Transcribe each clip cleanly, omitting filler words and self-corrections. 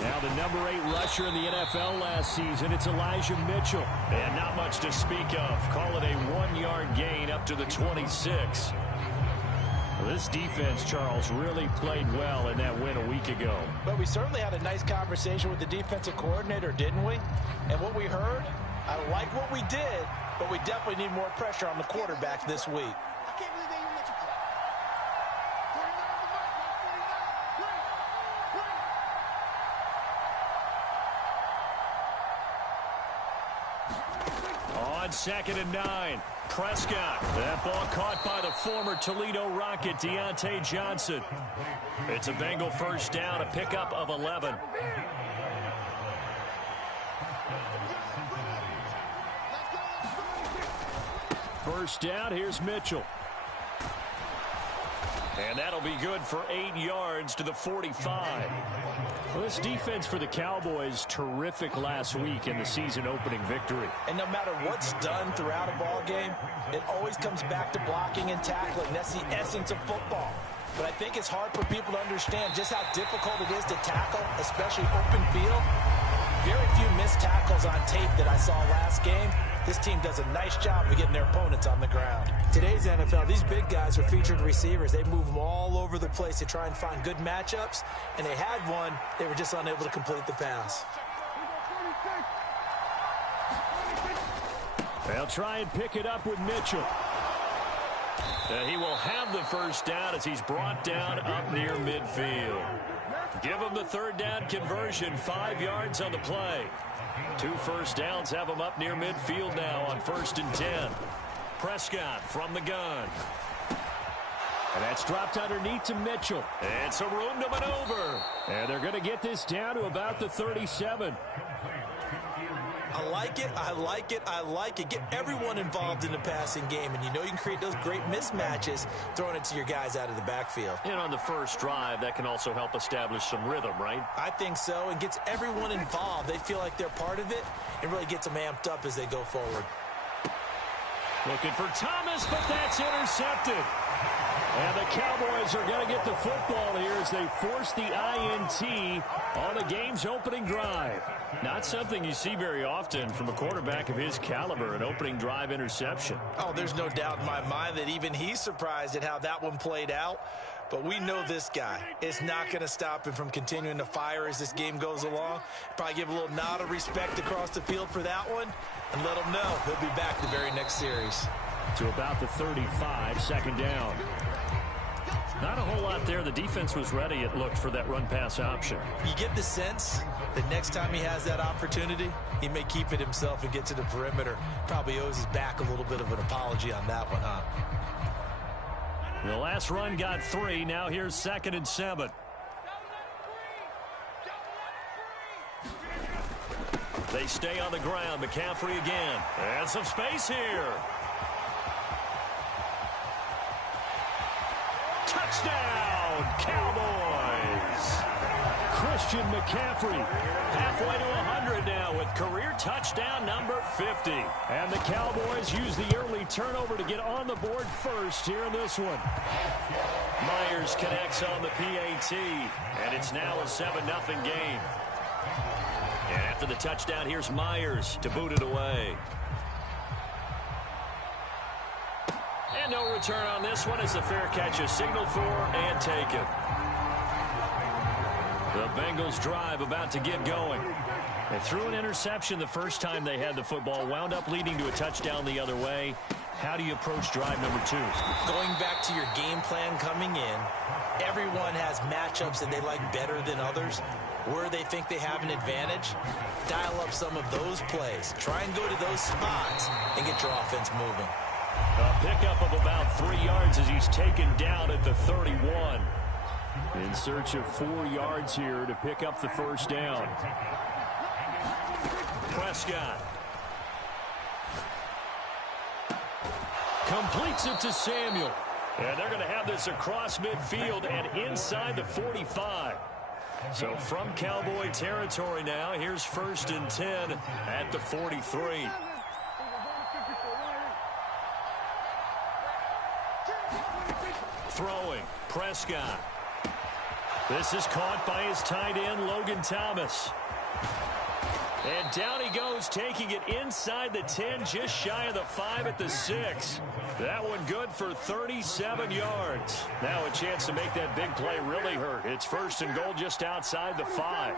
Now the number 8 rusher in the NFL last season, it's Elijah Mitchell. And not much to speak of. Call it a 1-yard gain up to the 26. Well, this defense, Charles, really played well in that win a week ago. But we certainly had a nice conversation with the defensive coordinator, didn't we? And what we heard, I like what we did, but we definitely need more pressure on the quarterback this week. On 2nd and 9, Prescott. That ball caught by the former Toledo Rocket, Deontay Johnson. It's a Bengal first down, a pickup of 11. First down, here's Mitchell. And that'll be good for 8 yards to the 45. Well, this defense for the Cowboys, terrific last week in the season-opening victory. And no matter what's done throughout a ball game, it always comes back to blocking and tackling. That's the essence of football. But I think it's hard for people to understand just how difficult it is to tackle, especially open field. Very few missed tackles on tape that I saw last game. This team does a nice job of getting their opponents on the ground. Today's NFL, these big guys are featured receivers. They move them all over the place to try and find good matchups. And they had one. They were just unable to complete the pass. They'll try and pick it up with Mitchell. He will have the first down as he's brought down up near midfield. Give him the 3rd down conversion, 5 yards on the play. 2 first downs have him up near midfield now on 1st and 10. Prescott from the gun. And that's dropped underneath to Mitchell. And some room to maneuver. And they're going to get this down to about the 37. I like it, I like it, I like it. Get everyone involved in the passing game, and you know you can create those great mismatches throwing it to your guys out of the backfield. And on the first drive, that can also help establish some rhythm, right? I think so, and gets everyone involved. They feel like they're part of it, and really gets them amped up as they go forward. Looking for Thomas, but that's intercepted. And the Cowboys are going to get the football here as they force the INT on the game's opening drive. Not something you see very often from a quarterback of his caliber, an opening drive interception. Oh, there's no doubt in my mind that even he's surprised at how that one played out. But we know this guy is not going to stop him from continuing to fire as this game goes along. Probably give a little nod of respect across the field for that one and let him know he'll be back the very next series. To about the 35, 2nd down. Not a whole lot there. The defense was ready, it looked, for that run-pass option. You get the sense that next time he has that opportunity, he may keep it himself and get to the perimeter. Probably owes his back a little bit of an apology on that one, huh? The last run got 3. Now here's 2nd and 7. They stay on the ground. McCaffrey again. And some space here. Touchdown, Cowboys! Christian McCaffrey halfway to 100 now with career touchdown number 50. And the Cowboys use the early turnover to get on the board first here in this one. Myers connects on the PAT, and it's now a 7-0 game. And after the touchdown, here's Myers to boot it away. And no return on this one as the fair catch is signaled for and taken. The Bengals drive about to get going. They threw an interception the first time they had the football, wound up leading to a touchdown the other way. How do you approach drive number 2? Going back to your game plan coming in, everyone has matchups that they like better than others. Where they think they have an advantage, dial up some of those plays. Try and go to those spots and get your offense moving. A pickup of about 3 yards as he's taken down at the 31. In search of 4 yards here to pick up the first down. Prescott. Completes it to Samuel. And they're going to have this across midfield and inside the 45. So from Cowboy territory now, here's 1st and 10 at the 43. Throwing, Prescott. This is caught by his tight end, Logan Thomas. And down he goes, taking it inside the 10, just shy of the 5 at the 6. That one good for 37 yards. Now a chance to make that big play really hurt. It's 1st and goal just outside the 5.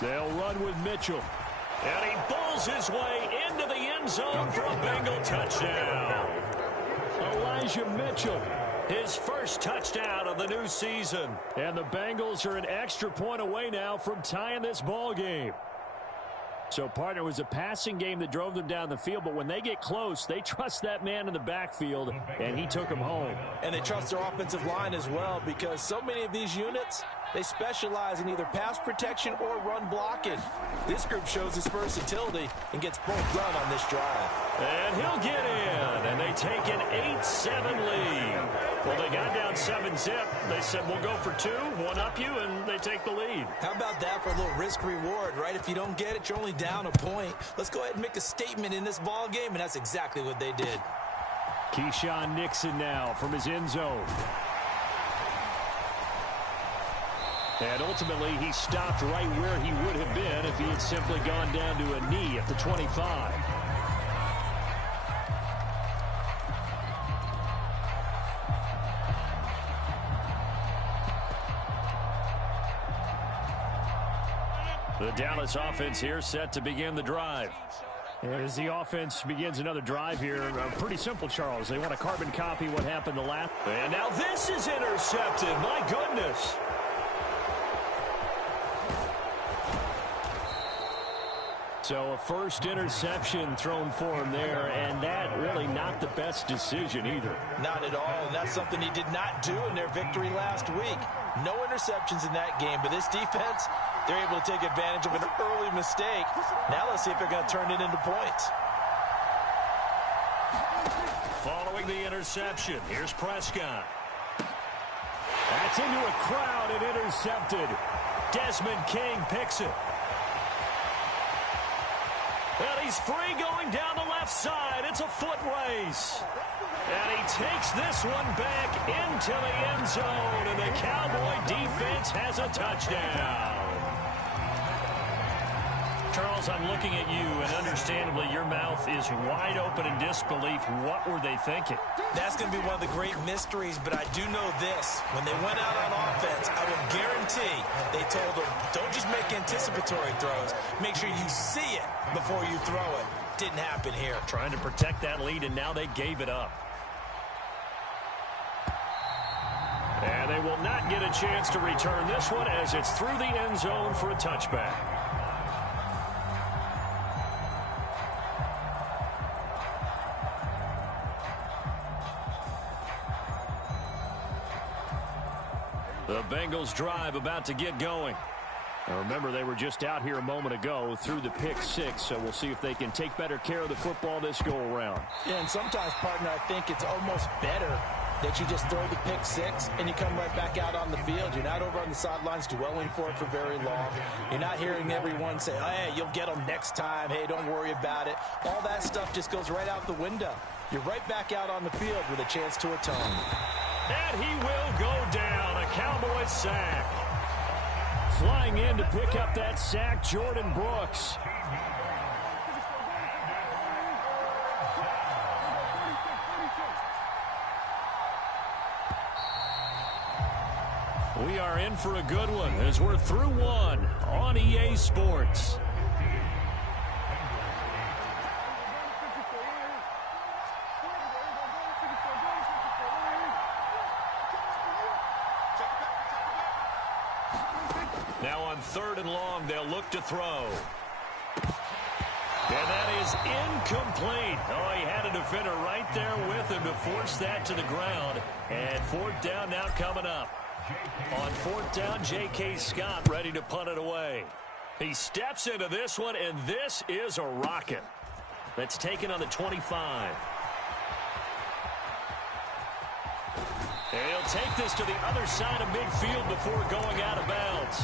They'll run with Mitchell. And he bulls his way into the end zone for a Bengal touchdown. Elijah Mitchell, his first touchdown of the new season. And the Bengals are an extra point away now from tying this ball game. So, partner, it was a passing game that drove them down the field, but when they get close, they trust that man in the backfield, and he took them home. And they trust their offensive line as well, because so many of these units, they specialize in either pass protection or run blocking. This group shows its versatility and gets both done on this drive. And he'll get in, and they take an 8-7 lead. Well, they got down 7-zip. They said, we'll go for 2, one up you, and they take the lead. How about that for a little risk-reward, right? If you don't get it, you're only down a point. Let's go ahead and make a statement in this ball game, and that's exactly what they did. Keyshawn Nixon now from his end zone. And ultimately, he stopped right where he would have been if he had simply gone down to a knee at the 25. The Dallas offense here set to begin the drive. And as the offense begins another drive here, pretty simple, Charles. They want to carbon copy what happened the last. And now this is intercepted. My goodness. So a first interception thrown for him there, and that really not the best decision either. Not at all, and that's something he did not do in their victory last week. No interceptions in that game, but this defense, they're able to take advantage of an early mistake. Now let's see if they're going to turn it into points. Following the interception, here's Prescott. That's into a crowd and intercepted. Desmond King picks it. And he's free going down the left side. It's a foot race. And he takes this one back into the end zone. And the Cowboy defense has a touchdown. Charles, I'm looking at you, and understandably, your mouth is wide open in disbelief. What were they thinking? That's going to be one of the great mysteries, but I do know this. When they went out on offense, I will guarantee they told them, don't just make anticipatory throws. Make sure you see it before you throw it. Didn't happen here. Trying to protect that lead, and now they gave it up. And they will not get a chance to return this one as it's through the end zone for a touchback. The Bengals drive about to get going. Now remember, they were just out here a moment ago through the pick 6, so we'll see if they can take better care of the football this go-around. Yeah, and sometimes, partner, I think it's almost better that you just throw the pick 6 and you come right back out on the field. You're not over on the sidelines dwelling for it for very long. You're not hearing everyone say, oh, hey, you'll get them next time. Hey, don't worry about it. All that stuff just goes right out the window. You're right back out on the field with a chance to atone. And he will go down. A Cowboy sack. Flying in to pick up that sack, Jordan Brooks. We are in for a good one as we're through one on EA Sports. Now on 3rd and long, they'll look to throw. And that is incomplete. Oh, he had a defender right there with him to force that to the ground. And 4th down now coming up. On 4th down, J.K. Scott ready to punt it away. He steps into this one, and this is a rocket. That's taken on the 25. And he'll take this to the other side of midfield before going out of bounds.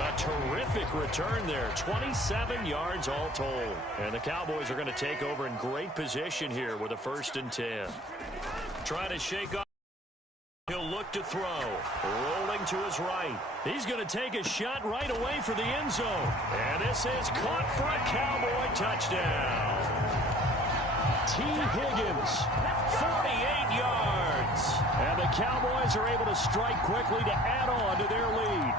A terrific return there. 27 yards all told. And the Cowboys are going to take over in great position here with a 1st and 10. Trying to shake off. He'll look to throw. Rolling to his right. He's going to take a shot right away for the end zone. And this is caught for a Cowboy touchdown. T. Higgins, 48 yards. And the Cowboys are able to strike quickly to add on to their lead.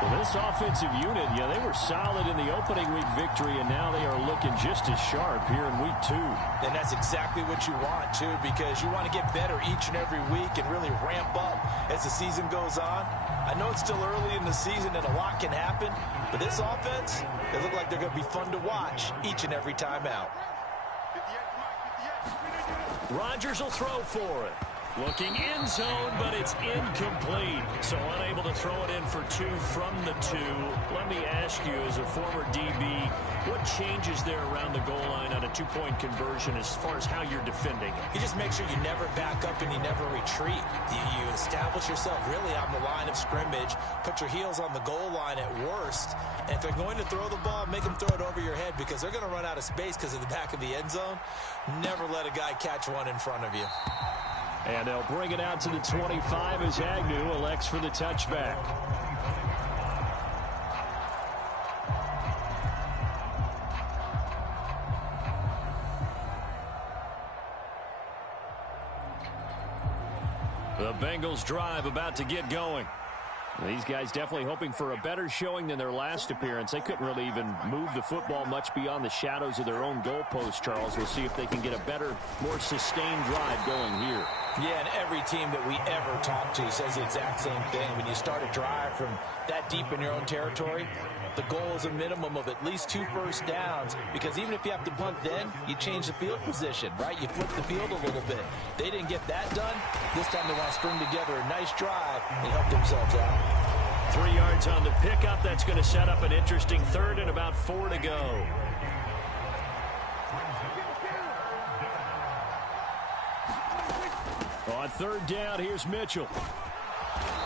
Well, this offensive unit, yeah, they were solid in the opening week victory, and now they are looking just as sharp here in week 2. And that's exactly what you want, too, because you want to get better each and every week and really ramp up as the season goes on. I know it's still early in the season and a lot can happen, but this offense, they look like they're going to be fun to watch each and every time out. Rodgers will throw for it. Looking end zone, but it's incomplete. So unable to throw it in for 2 from the 2. Let me ask you, as a former DB, what changes there around the goal line on a 2-point conversion as far as how you're defending it? You just make sure you never back up and you never retreat. You establish yourself really on the line of scrimmage, put your heels on the goal line at worst, and if they're going to throw the ball, make them throw it over your head because they're going to run out of space because of the back of the end zone. Never let a guy catch one in front of you. And they'll bring it out to the 25 as Agnew elects for the touchback. The Bengals drive about to get going. These guys definitely hoping for a better showing than their last appearance. They couldn't really even move the football much beyond the shadows of their own goalpost, Charles. We'll see if they can get a better, more sustained drive going here. Yeah, and every team that we ever talk to says the exact same thing. When you start a drive from that deep in your own territory, the goal is a minimum of at least 2 first downs, because even if you have to punt then, you change the field position, right? You flip the field a little bit. They didn't get that done. This time they want to string together a nice drive and help themselves out. 3 yards on the pickup. That's going to set up an interesting 3rd and about 4 to go. On 3rd down, here's Mitchell.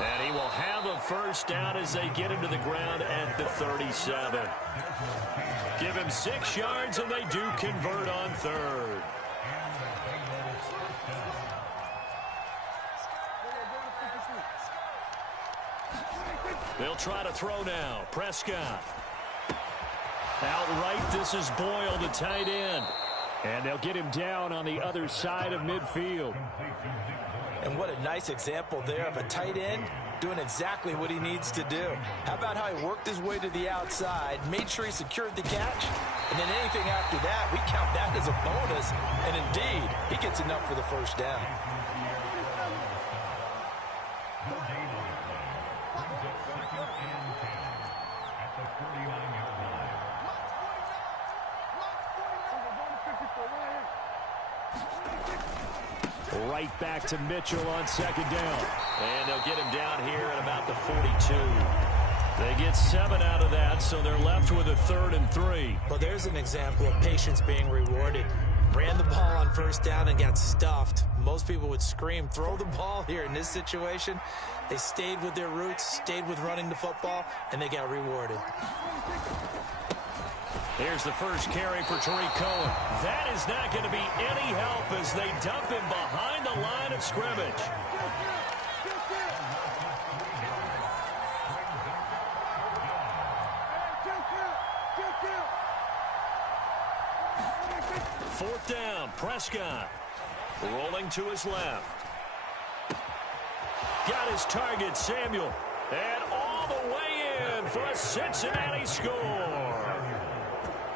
And he will have a 1st down as they get him to the ground at the 37. Give him 6 yards, and they do convert on 3rd. They'll try to throw now. Prescott. Outright, this is Boyle, the tight end. And they'll get him down on the other side of midfield. And what a nice example there of a tight end doing exactly what he needs to do. How about how he worked his way to the outside, made sure he secured the catch, and then anything after that, we count that as a bonus. And indeed, he gets enough for the 1st down. Right back to Mitchell on 2nd down. And they'll get him down here at about the 42. They get 7 out of that, so they're left with a 3rd and 3. Well, there's an example of patience being rewarded. Ran the ball on 1st down and got stuffed. Most people would scream, throw the ball here. In this situation, they stayed with their roots, stayed with running the football, and they got rewarded. Here's the first carry for Tariq Cohen. That is not going to be any help as they dump him behind the line of scrimmage. Fourth down, Prescott. Rolling to his left. Got his target, Samuel. And all the way in for a Cincinnati score.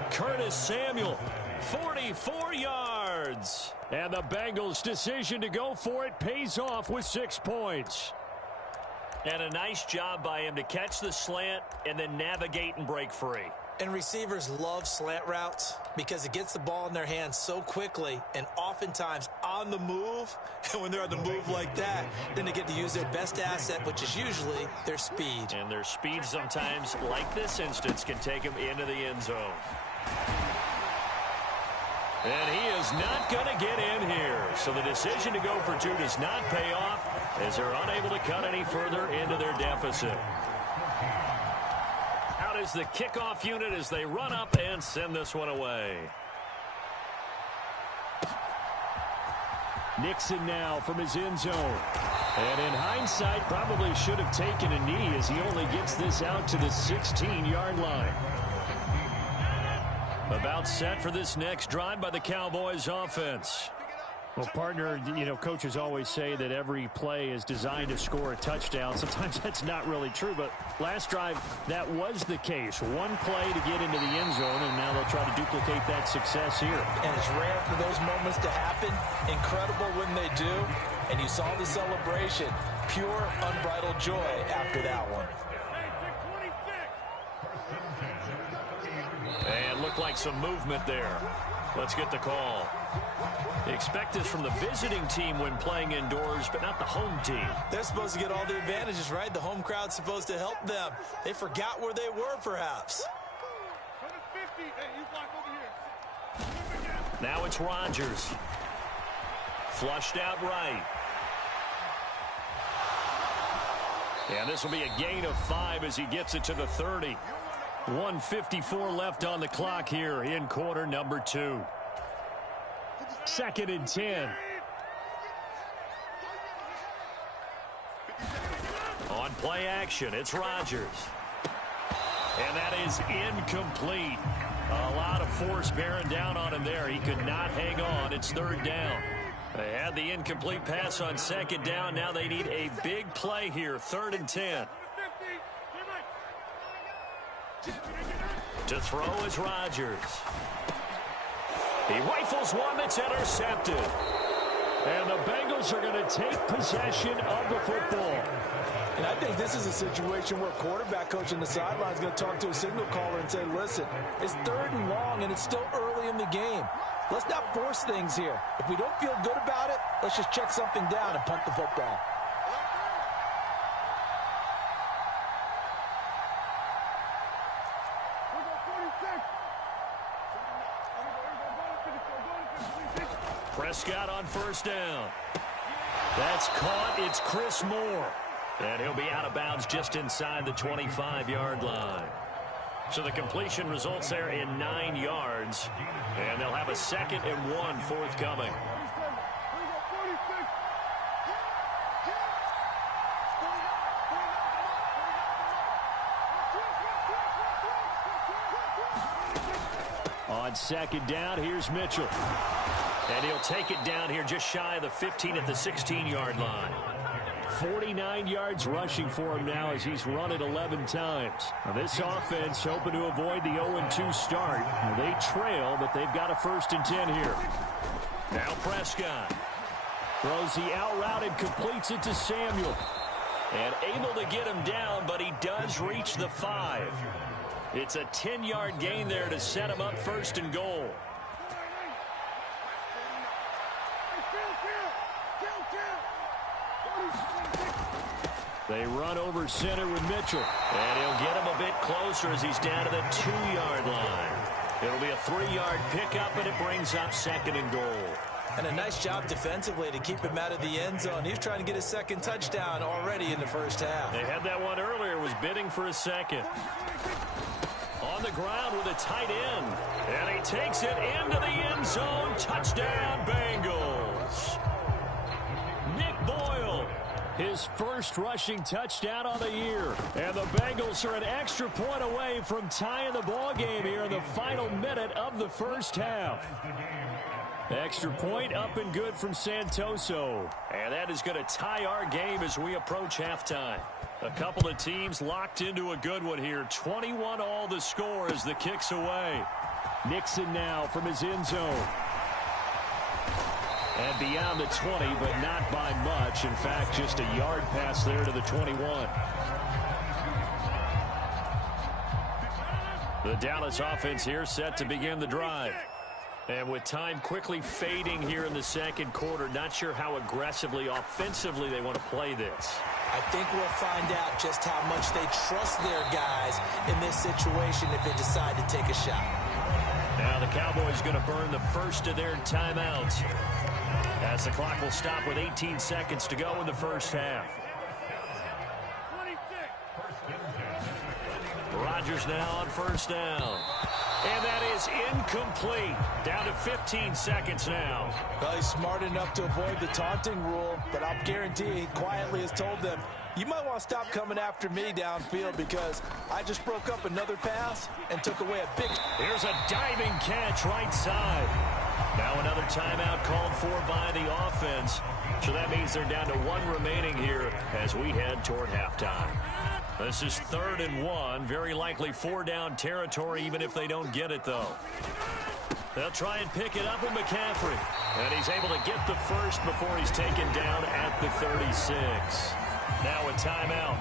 Curtis Samuel, 44 yards. And the Bengals' decision to go for it pays off with 6 points. And a nice job by him to catch the slant and then navigate and break free. And receivers love slant routes because it gets the ball in their hands so quickly and oftentimes on the move. And when they're on the move like that, then they get to use their best asset, which is usually their speed. And their speed sometimes, like this instance, can take them into the end zone. And he is not going to get in here. So the decision to go for 2 does not pay off as they're unable to cut any further into their deficit. out is the kickoff unit as they run up and send this one away. Nixon now from his end zone. And in hindsight, probably should have taken a knee as he only gets this out to the 16-yard line. About set for this next drive by the Cowboys offense. Well, partner, you know, coaches always say that every play is designed to score a touchdown. Sometimes that's not really true, but last drive, that was the case. One play to get into the end zone, and now they'll try to duplicate that success here. And it's rare for those moments to happen. Incredible when they do. And you saw the celebration. Pure, unbridled joy after that one. And looked like some movement there. Let's get the call. They expect this from the visiting team when playing indoors, but not the home team. They're supposed to get all the advantages, right? The home crowd's supposed to help them. They forgot where they were, perhaps. Now it's Rodgers. Flushed out right. And this will be a gain of 5 as he gets it to the 30. 1:54 left on the clock here in quarter number 2. 2nd and 10. On play action, it's Rodgers. And that is incomplete. A lot of force bearing down on him there. He could not hang on. It's 3rd down. They had the incomplete pass on 2nd down. Now they need a big play here. 3rd and 10. To throw is Rodgers. He rifles one that's intercepted. And the Bengals are going to take possession of the football. And I think this is a situation where quarterback coach on the sideline is going to talk to a signal caller and say, listen, it's 3rd and long and it's still early in the game. Let's not force things here. If we don't feel good about it, let's just check something down and punt the football. Prescott on 1st down. That's caught. It's Chris Moore. And he'll be out of bounds just inside the 25-yard line. So the completion results there in 9 yards. And they'll have a 2nd and 1 forthcoming. On 2nd down, here's Mitchell. And he'll take it down here just shy of the 15 at the 16-yard line. 49 yards rushing for him now as he's run it 11 times. Now this offense hoping to avoid the 0-2 start. They trail, but they've got a 1st and 10 here. Now Prescott throws the out route and completes it to Samuel. And able to get him down, but he does reach the 5. It's a 10-yard gain there to set him up 1st and goal. They run over center with Mitchell. And he'll get him a bit closer as he's down to the 2-yard line. It'll be a 3-yard pickup, and it brings up 2nd and goal. And a nice job defensively to keep him out of the end zone. He's trying to get his 2nd touchdown already in the 1st half. They had that one earlier, was bidding for a 2nd. On the ground with a tight end. And he takes it into the end zone. Touchdown, Bengals. Nick Boyle. His 1st rushing touchdown on the year. And the Bengals are an extra point away from tying the ball game here in the final minute of the 1st half. Extra point up and good from Santoso. And that is going to tie our game as we approach halftime. A couple of teams locked into a good one here. 21 all the score as the kick's away. Nixon now from his end zone. And beyond the 20, but not by much. In fact, just a yard pass there to the 21. The Dallas offense here set to begin the drive. And with time quickly fading here in the 2nd quarter, not sure how aggressively, offensively they want to play this. I think we'll find out just how much they trust their guys in this situation if they decide to take a shot. Now the Cowboys going to burn the 1st of their timeouts, as the clock will stop with 18 seconds to go in the 1st half. Rodgers now on first down. And that is incomplete. Down to 15 seconds now. Well, he's smart enough to avoid the taunting rule, but I'll guarantee he quietly has told them, you might want to stop coming after me downfield because I just broke up another pass and took away a big... Here's a diving catch right side. Now another timeout called for by the offense. So that means they're down to 1 remaining here as we head toward halftime. This is 3rd and 1. Very likely 4-down territory even if they don't get it, though. They'll try and pick it up with McCaffrey. And he's able to get the first before he's taken down at the 36. Now a timeout.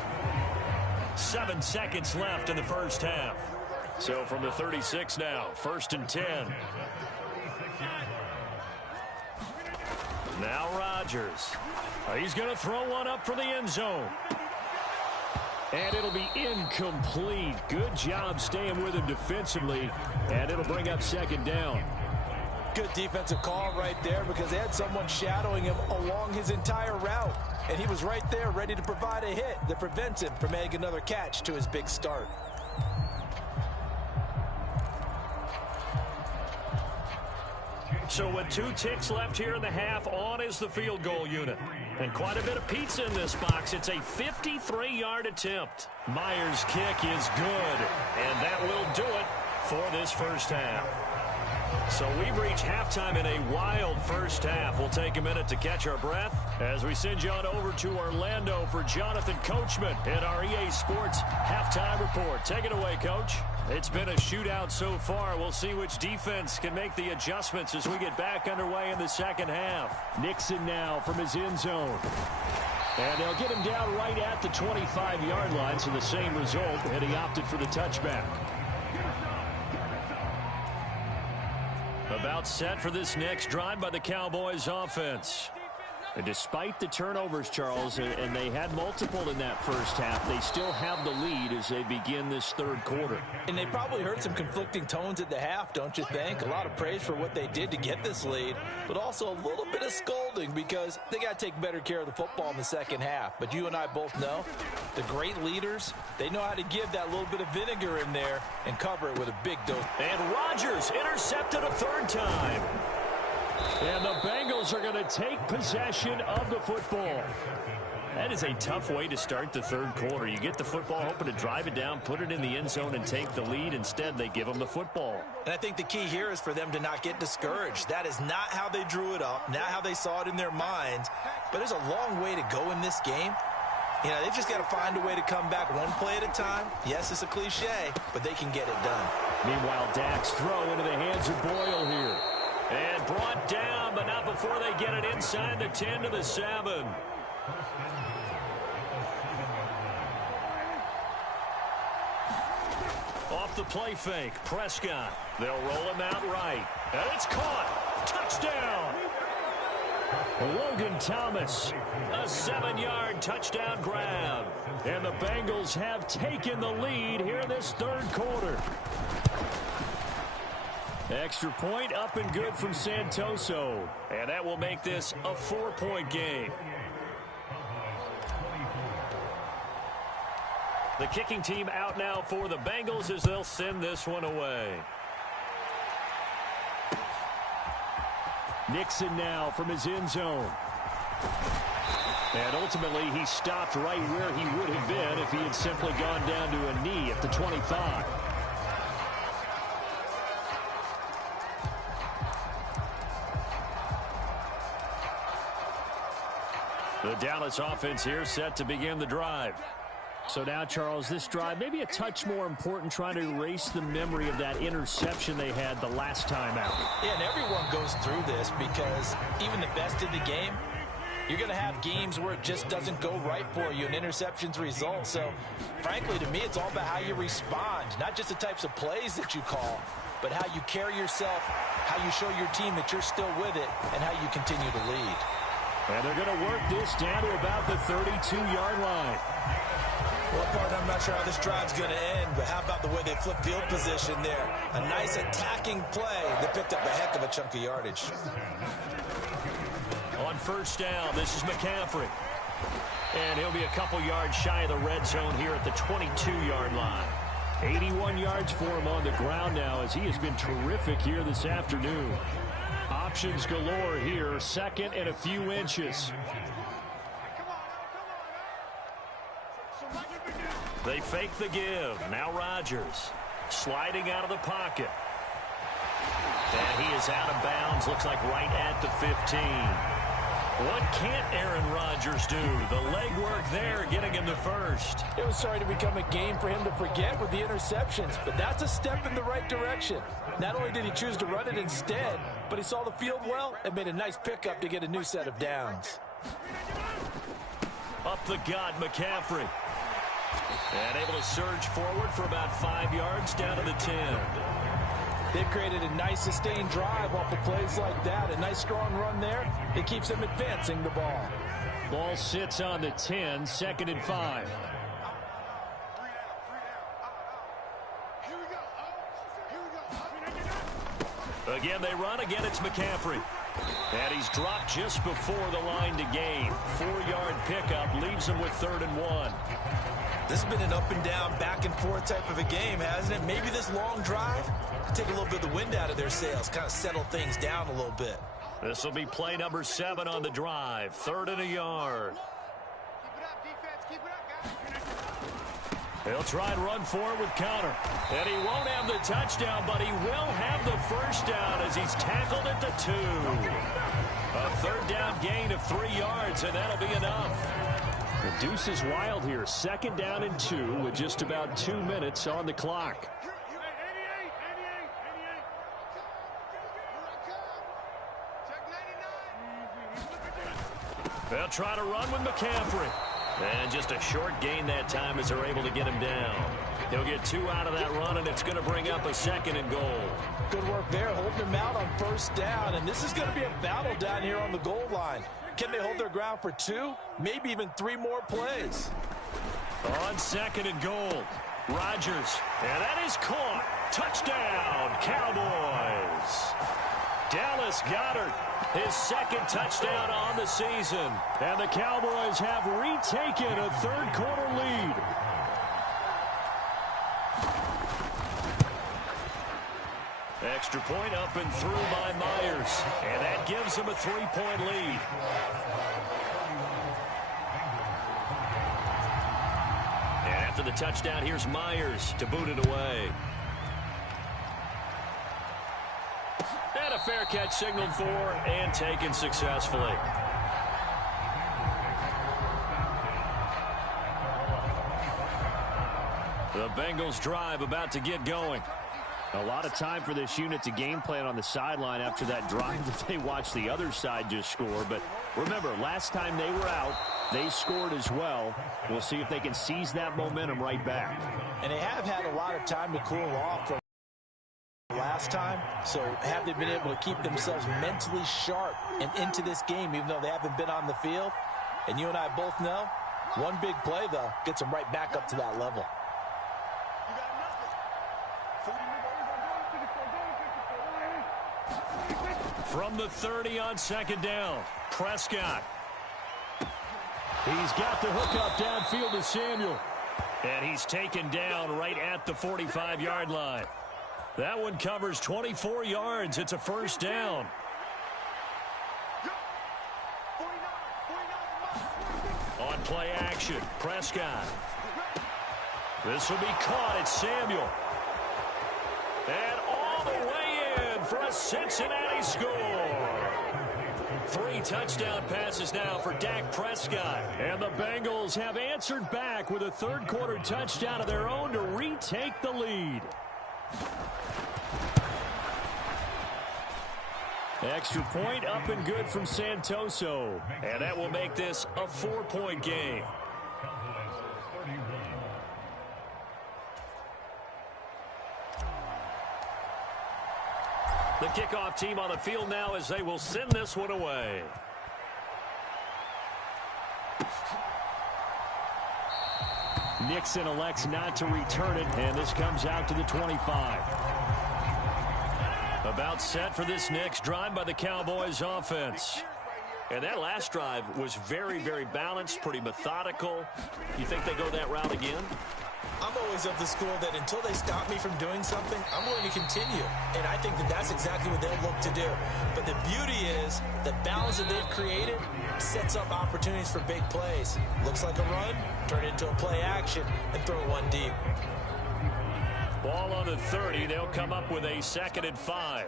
7 seconds left in the first half. So from the 36 now, 1st and 10. Now Rodgers. He's going to throw one up for the end zone. And it'll be incomplete. Good job staying with him defensively. And it'll bring up 2nd down. Good defensive call right there because they had someone shadowing him along his entire route. And he was right there ready to provide a hit that prevents him from making another catch to his big start. So with 2 ticks left here in the half, on is the field goal unit. And quite a bit of pizza in this box. It's a 53-yard attempt. Myers' kick is good. And that will do it for this first half. So we've reached halftime in a wild first half. We'll take a minute to catch our breath as we send you on over to Orlando for Jonathan Coachman in our EA Sports Halftime Report. Take it away, Coach. It's been a shootout so far. We'll see which defense can make the adjustments as we get back underway in the second half. Nixon now from his end zone. And they'll get him down right at the 25-yard line, so the same result, and he opted for the touchback. About set for this next drive by the Cowboys offense. And despite the turnovers, Charles, and they had multiple in that first half, they still have the lead as they begin this 3rd quarter. And they probably heard some conflicting tones at the half, don't you think? A lot of praise for what they did to get this lead, but also a little bit of scolding because they got to take better care of the football in the second half. But you and I both know the great leaders, they know how to give that little bit of vinegar in there and cover it with a big dose. And Rodgers intercepted a 3rd time. And the Bengals are going to take possession of the football. That is a tough way to start the 3rd quarter. You get the football, hoping to drive it down, put it in the end zone, and take the lead. Instead, they give them the football. And I think the key here is for them to not get discouraged. That is not how they drew it up, not how they saw it in their minds. But there's a long way to go in this game. You know, they've just got to find a way to come back one play at a time. Yes, it's a cliche, but they can get it done. Meanwhile, Dak's throw into the hands of Boyle here. And brought down, but not before they get it inside the 10 to the 7. Off the play fake, Prescott. They'll roll him out right. And it's caught. Touchdown. Logan Thomas, a 7-yard touchdown grab. And the Bengals have taken the lead here in this 3rd quarter. Extra point up and good from Santoso. And that will make this a 4-point game. The kicking team out now for the Bengals as they'll send this one away. Nixon now from his end zone. And ultimately he stopped right where he would have been if he had simply gone down to a knee at the 25. The Dallas offense here set to begin the drive. So now, Charles, this drive maybe a touch more important, trying to erase the memory of that interception they had the last time out. Yeah, and everyone goes through this because even the best in the game, you're going to have games where it just doesn't go right for you and interceptions result. So, frankly, to me, it's all about how you respond, not just the types of plays that you call, but how you carry yourself, how you show your team that you're still with it, and how you continue to lead. And they're going to work this down to about the 32-yard line. Well, partner, I'm not sure how this drive's going to end, but how about the way they flip field position there? A nice attacking play that picked up a heck of a chunk of yardage. On first down, this is McCaffrey. And he'll be a couple yards shy of the red zone here at the 22-yard line. 81 yards for him on the ground now as he has been terrific here this afternoon. Options galore here. Second and a few inches. They fake the give. Now Rodgers sliding out of the pocket. And he is out of bounds. Looks like right at the 15. What can't Aaron Rodgers do? The legwork there getting him the first. It was starting to become a game for him to forget with the interceptions, but that's a step in the right direction. Not only did he choose to run it instead, but he saw the field well and made a nice pickup to get a new set of downs. Up the gut, McCaffrey. And able to surge forward for about 5 yards down to the 10. They've created a nice sustained drive off of plays like that. A nice strong run there. It keeps them advancing the ball. Ball sits on the 10, 2nd and 5. Again, they run. Again, it's McCaffrey. And he's dropped just before the line to gain. 4-yard pickup leaves him with 3rd and 1. This has been an up and down, back and forth type of a game, hasn't it? Maybe this long drive take a little bit of the wind out of their sails, kind of settle things down a little bit. This will be play number 7 on the drive. 3rd and a yard. He'll try and run forward with Connor. And he won't have the touchdown, but he will have the first down as he's tackled at the 2. A 3rd down gain of 3 yards, and that'll be enough. The deuce is wild here. 2nd down and 2 with just about 2 minutes on the clock. They'll try to run with McCaffrey. And just a short gain that time as they're able to get him down. He'll get 2 out of that run, and it's going to bring up a 2nd and goal. Good work there, holding him out on 1st down. And this is going to be a battle down here on the goal line. Can they hold their ground for 2, maybe even 3 more plays? On 2nd and goal, Rodgers. And that is caught. Touchdown, Cowboys. Dallas Goedert, his 2nd touchdown on the season. And the Cowboys have retaken a 3rd quarter lead. Extra point up and through by Myers. And that gives him a 3-point lead. And after the touchdown, here's Myers to boot it away. And a fair catch signaled for and taken successfully. The Bengals drive about to get going. A lot of time for this unit to game plan on the sideline after that drive that they watched the other side just score. But remember, last time they were out, they scored as well. We'll see if they can seize that momentum right back. And they have had a lot of time to cool off from last time. So have they been able to keep themselves mentally sharp and into this game, even though they haven't been on the field? And you and I both know, one big play, though, gets them right back up to that level. From the 30 on 2nd down, Prescott. He's got the hook up downfield to Samuel. And he's taken down right at the 45-yard line. That one covers 24 yards. It's a 1st down. On play action, Prescott. This will be caught at Samuel. And all the way in for a Cincinnati score. 3 touchdown passes now for Dak Prescott. And the Bengals have answered back with a 3rd quarter touchdown of their own to retake the lead. Extra point up and good from Santoso. And that will make this a 4-point game. The kickoff team on the field now as they will send this one away. Nixon elects not to return it, and this comes out to the 25. About set for this next drive by the Cowboys offense. And that last drive was very, very balanced, pretty methodical. You think they go that route again? I'm always of the school that until they stop me from doing something, I'm willing to continue. And I think that that's exactly what they'll look to do. But the beauty is the balance that they've created sets up opportunities for big plays. Looks like a run, turn it into a play action, and throw one deep. Ball on the 30. They'll come up with a 2nd and 5.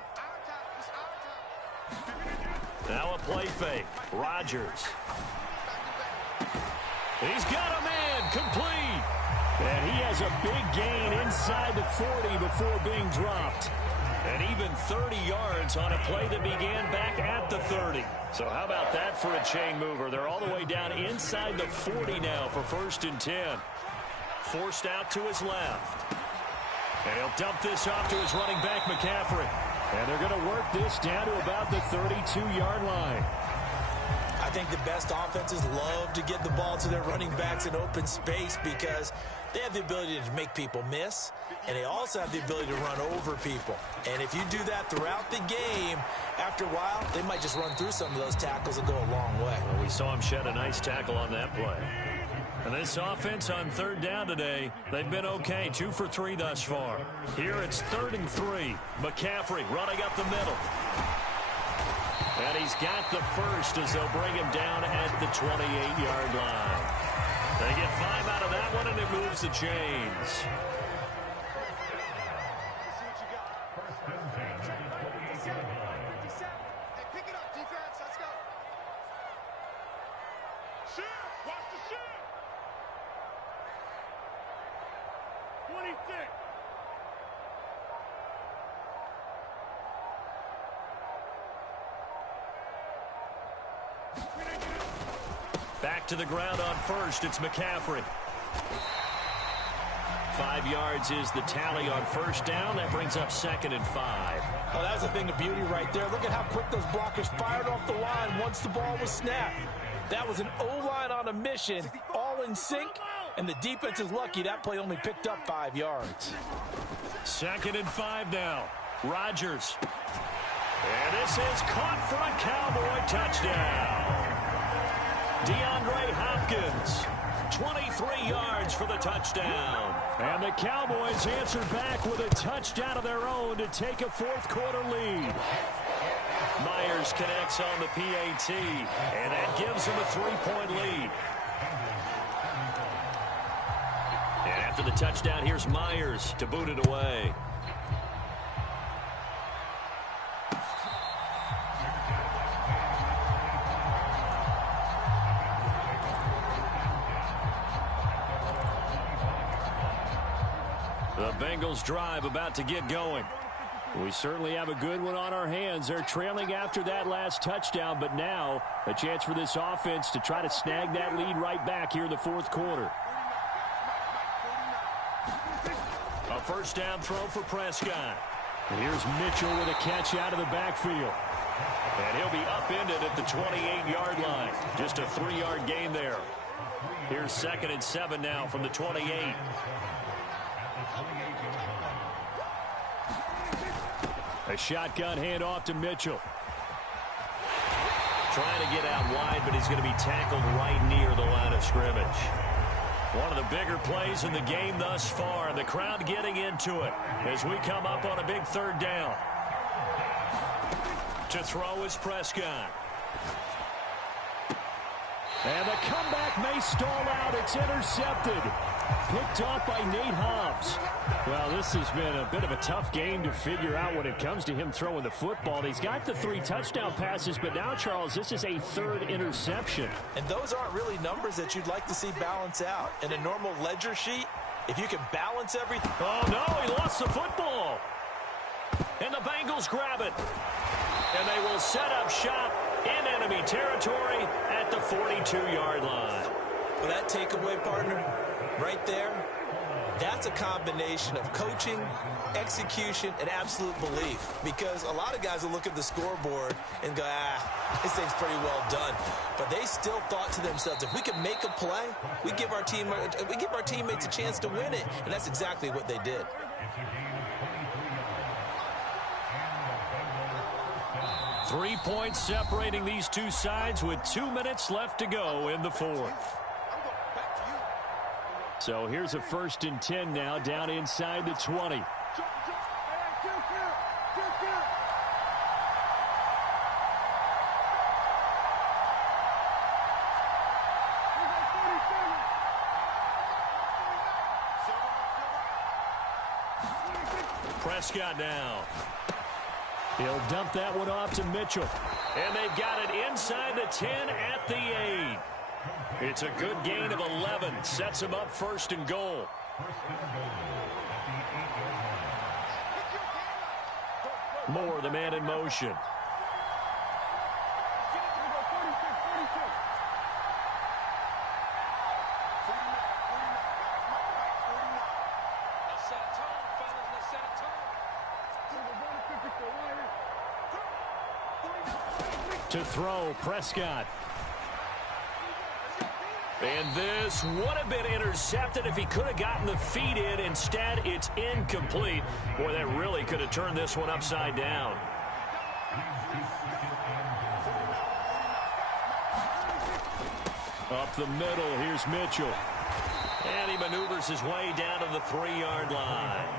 Now a play fake. Rodgers. He's got a man. Complete. And he has a big gain inside the 40 before being dropped. And even 30 yards on a play that began back at the 30. So how about that for a chain mover? They're all the way down inside the 40 now for 1st and 10. Forced out to his left. And he'll dump this off to his running back, McCaffrey. And they're going to work this down to about the 32-yard line. I think the best offenses love to get the ball to their running backs in open space because they have the ability to make people miss, and they also have the ability to run over people. And if you do that throughout the game, after a while, they might just run through some of those tackles and go a long way. Well, we saw him shed a nice tackle on that play. And this offense on 3rd down today, they've been okay. 2 for 3 thus far. Here it's 3rd and 3. McCaffrey running up the middle. And he's got the first as they'll bring him down at the 28-yard line. They get 5 out of that one, and it moves the chains. Back to the ground on 1st. It's McCaffrey. 5 yards is the tally on 1st down. That brings up 2nd and 5. Oh, that was a thing of beauty right there. Look at how quick those blockers fired off the line once the ball was snapped. That was an O-line on a mission, all in sync, and the defense is lucky that play only picked up 5 yards. 2nd and 5 now. Rodgers. And this is caught for a Cowboy touchdown. DeAndre Hopkins, 23 yards for the touchdown. And the Cowboys answer back with a touchdown of their own to take a 4th quarter lead. Myers connects on the PAT, and that gives them a 3-point lead. And after the touchdown, here's Myers to boot it away. The Bengals drive about to get going. We certainly have a good one on our hands. They're trailing after that last touchdown, but now a chance for this offense to try to snag that lead right back here in the 4th quarter. A 1st down throw for Prescott. And here's Mitchell with a catch out of the backfield. And he'll be upended at the 28-yard line. Just a 3-yard gain there. Here's 2nd and 7 now from the 28. A shotgun handoff to Mitchell. Trying to get out wide, but he's going to be tackled right near the line of scrimmage. One of the bigger plays in the game thus far. The crowd getting into it as we come up on a big 3rd down. To throw is Prescott. And the comeback may stall out. It's intercepted. Picked off by Nate Hobbs. Well, this has been a bit of a tough game to figure out when it comes to him throwing the football. He's got the 3 touchdown passes, but now, Charles, this is a 3rd interception. And those aren't really numbers that you'd like to see balance out. In a normal ledger sheet, if you can balance everything. Oh, no, he lost the football. And the Bengals grab it. And they will set up shop in enemy territory at the 42-yard line. Well, that takeaway, partner, right there, that's a combination of coaching, execution, and absolute belief. Because a lot of guys will look at the scoreboard and go, this thing's pretty well done. But they still thought to themselves, if we can make a play, we give our teammates a chance to win it. And that's exactly what they did. 3 points separating these two sides with 2 minutes left to go in the fourth. So here's a 1st and 10 now down inside the 20. Prescott now. He'll dump that one off to Mitchell. And they've got it inside the 10 at the 8. It's a good gain of 11. Sets him up 1st and goal. Moore, the man in motion. To throw, Prescott. And this would have been intercepted if he could have gotten the feet in. Instead, it's incomplete. Boy, that really could have turned this one upside down. Up the middle, here's Mitchell. And he maneuvers his way down to the 3-yard line.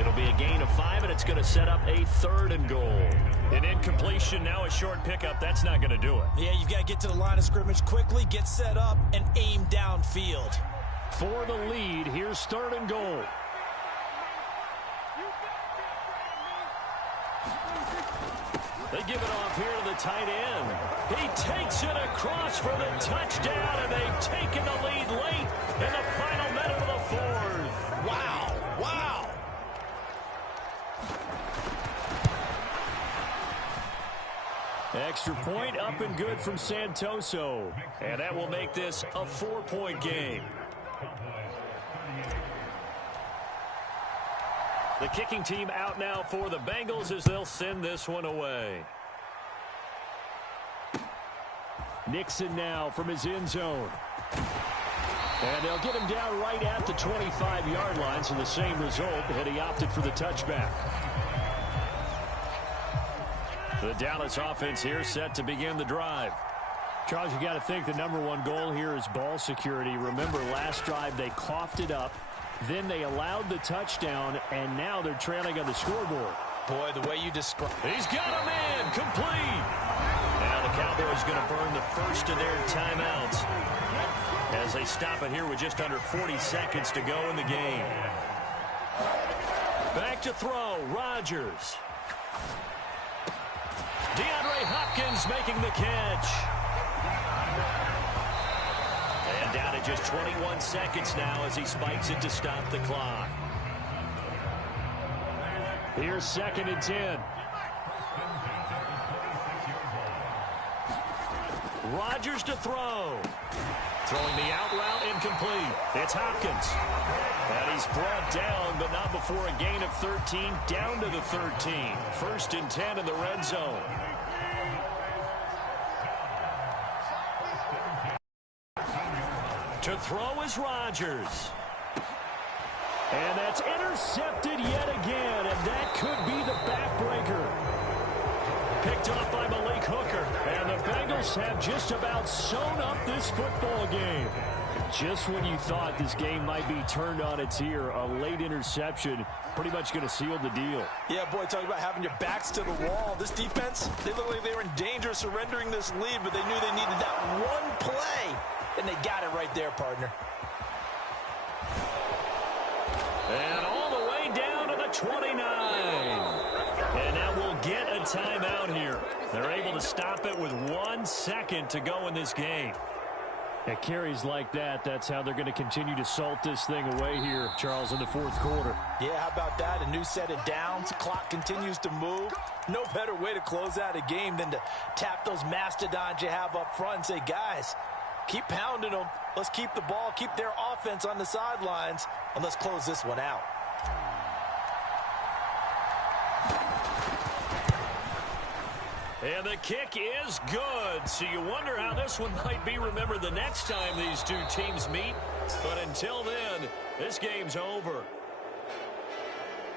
It'll be a gain of 5, and it's going to set up a 3rd and goal. An incompletion, now a short pickup. That's not going to do it. Yeah, you've got to get to the line of scrimmage quickly, get set up, and aim downfield. For the lead, here's 3rd and goal. They give it off here to the tight end. He takes it across for the touchdown, and they've taken the lead late in the final minute of the 4th. Wow, wow. Extra point up and good from Santoso. And that will make this a 4-point game. The kicking team out now for the Bengals as they'll send this one away. Nixon now from his end zone. And they'll get him down right at the 25-yard line, so the same result, and he opted for the touchback. The Dallas offense here set to begin the drive. Charles, you got to think the #1 goal here is ball security. Remember, last drive they coughed it up, then they allowed the touchdown, and now they're trailing on the scoreboard. Boy, the way you describe. He's got him in, complete. Now the Cowboys going to burn the first of their timeouts as they stop it here with just under 40 seconds to go in the game. Back to throw, Rodgers. DeAndre Hopkins making the catch. And down to just 21 seconds now as he spikes it to stop the clock. Here's 2nd and 10. Rodgers to throw. Throwing the out route, incomplete. It's Hopkins. And he's brought down, but not before a gain of 13, down to the 13. 1st and 10 in the red zone. To throw is Rodgers. And that's intercepted yet again, and that could be the backbreaker. Picked off by Malik Hooker, and the Bengals have just about sewn up this football game. Just when you thought this game might be turned on its ear, a late interception pretty much going to seal the deal. Yeah, boy, talking about having your backs to the wall. This defense, they look like they were in danger of surrendering this lead, but they knew they needed that one play, and they got it right there, partner. And all the way down to the 29. And now we'll get a timeout here. They're able to stop it with 1 second to go in this game. At carries like that, that's how they're going to continue to salt this thing away here, Charles, in the 4th quarter. Yeah, how about that? A new set of downs. Clock continues to move. No better way to close out a game than to tap those mastodons you have up front and say, guys, keep pounding them. Let's keep the ball, keep their offense on the sidelines, and let's close this one out. And the kick is good. So you wonder how this one might be remembered the next time these two teams meet. But until then, this game's over.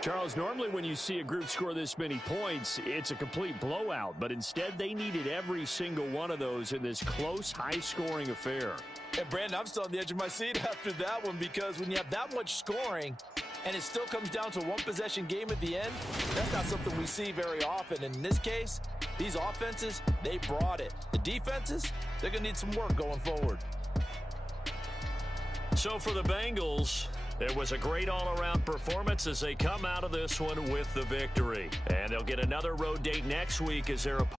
Charles, normally when you see a group score this many points, it's a complete blowout. But instead, they needed every single one of those in this close, high-scoring affair. And, Brandon, I'm still on the edge of my seat after that one because when you have that much scoring and it still comes down to a one-possession game at the end, that's not something we see very often. And in this case, these offenses, they brought it. The defenses, they're going to need some work going forward. So for the Bengals, it was a great all-around performance as they come out of this one with the victory. And they'll get another road date next week as their opponent